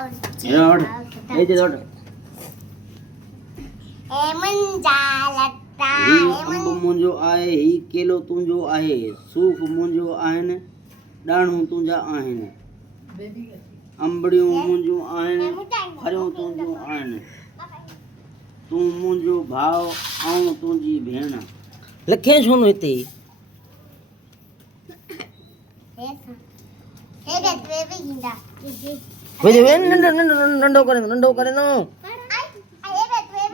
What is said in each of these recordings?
रोड ए दे रोड ए मुंजा लट्टा ही अंब मुंहिंजो आहे ही केलो तुंहिंजो आहे सूफ़ मुंहिंजो आहिनि ॾाढ़ूं तुंहिंजा आहिनि अंबड़ियूं मुंहिंजूं आहिनि फरियूं तुंहिंजूं आहिनि तूं मुंहिंजो भाउ ऐं तुंहिंजी भेण लखे छो न हिते हे दे बेबी गिंदा वे वे नंढो करे न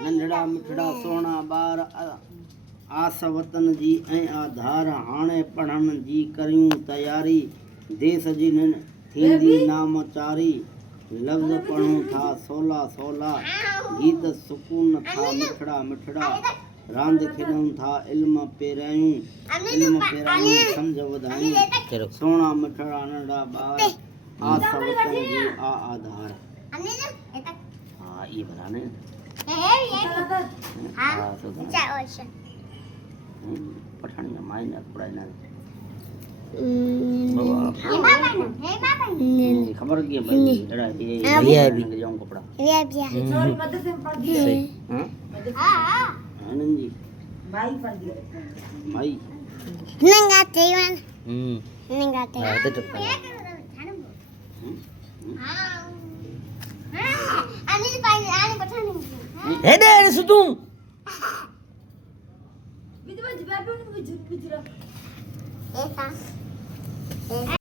नंढड़ा मिठड़ा सोना ॿार आस वतन जी ऐं आधार हाणे पढ़ण जी करियूं तयारी देश जी थींदी नामचारी लफ़्ज़ पढ़ूं था सोला सोला गीत सुकून था मिठड़ा मिठड़ा रांद खेॾूं था इल्म पेरायूं सम्झ वधायूं सोना मिठड़ा नंढा ॿार आस वतन जी आधार हाँ ये बनाने पठानिया मायने पढ़ाइना खबर की भाई लड़ा ये जाऊं कपड़ा सही आनंद जी भाई नंगा तेवन नंगा हां तेवन तो आणि पाणी आणि पठाणी हे दे सुतू एसा